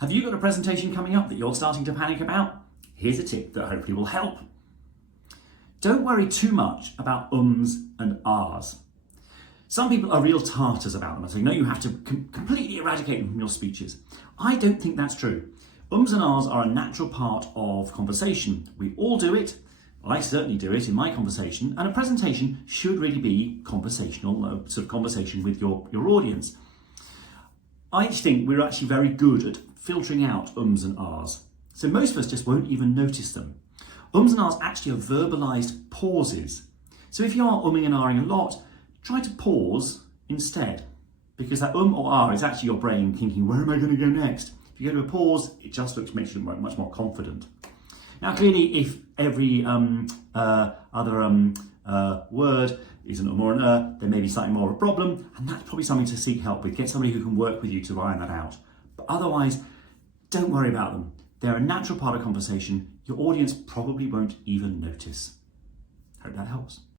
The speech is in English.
Have you got a presentation coming up that you're starting to panic about? Here's a tip that hopefully will help. Don't worry too much about ums and ahs. Some people are real tartars about them and say, no, you have to completely eradicate them from your speeches. I don't think that's true. Ums and ahs are a natural part of conversation. We all do it. I certainly do it in my conversation, and a presentation should really be conversational, sort of conversation with your audience. I think we're actually very good at filtering out ums and ahs. So most of us just won't even notice them. Ums and ahs actually are verbalized pauses. So if you are umming and ahhing a lot, try to pause instead, because that or ah is actually your brain thinking, where am I going to go next? If you go to a pause, it just makes you much more confident. Now, clearly, if every other word is an or an there may be slightly more of a problem, and that's probably something to seek help with. Get somebody who can work with you to iron that out. But otherwise, don't worry about them. They're a natural part of conversation. Your audience probably won't even notice. Hope that helps.